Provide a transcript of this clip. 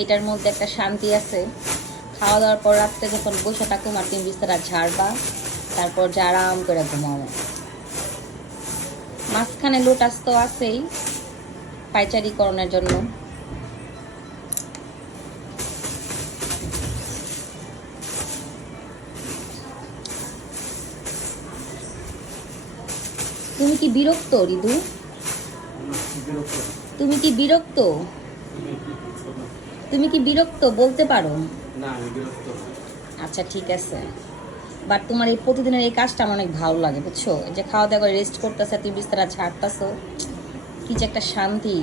এইটার মধ্যে একটা শান্তি আছে। খাওয়া দাওয়ার পর রাত্রে যখন বসে থাকুম আর তুমি বিস্তারা ঝাড়বা তারপর যে আরাম করে ঘুমাবো মাঝখানে লোটাস তো আছেই পাইচারিকরণের জন্য। তুমি কি বিরক্ত রিদু? তুমি কি বিরক্ত? তুমি কি বিরক্ত? বলতে পারো। না আমি বিরক্ত আচ্ছা ঠিক আছে। বাট তোমার এই প্রতিদিনের এই কাজটা আমার অনেক ভালো লাগে বুঝছ? যে খাওয়া দাওয়া করে রেস্ট করতেছে তুমি বিস্তারা ছাড়তেছো কি যে একটা শান্তি।